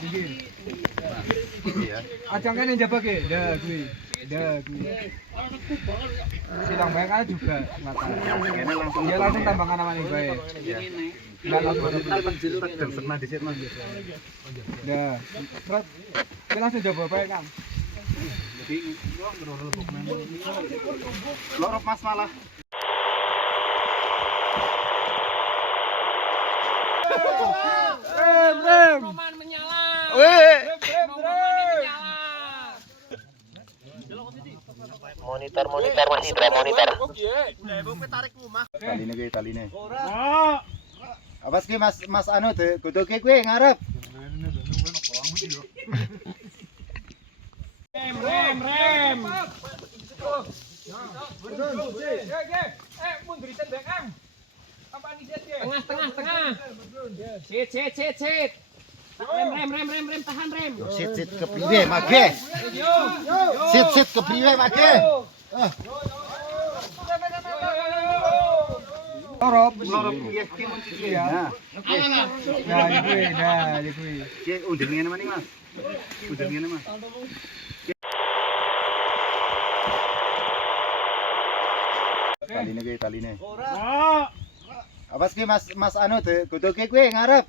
Iki. Iya. Ajang kene njaba ki. Dah kuwi. Silang bayangane juga ngatain. Ini langsung Dia langsung tambangan namanya bae. Enggak langsung dan pernah di sini. Dah. Terus dia langsung coba bae kan. Lorop Mas malah. Rem. Roman menyala. Weh. Monitor Mas Indra monitor. Taline. Awas ki Mas anu teh kuduke kuwi ngarep. Rem. Tengah. Sit. Rem, tahan rem. Sit kepriwe mage. Sit kepriwe mage. Lorop. Iya. Nah, iki. Ki undengene mana Mas? Undengene Mas. Taline. Awas ki Mas anu teh kuduke kuwi ngarep.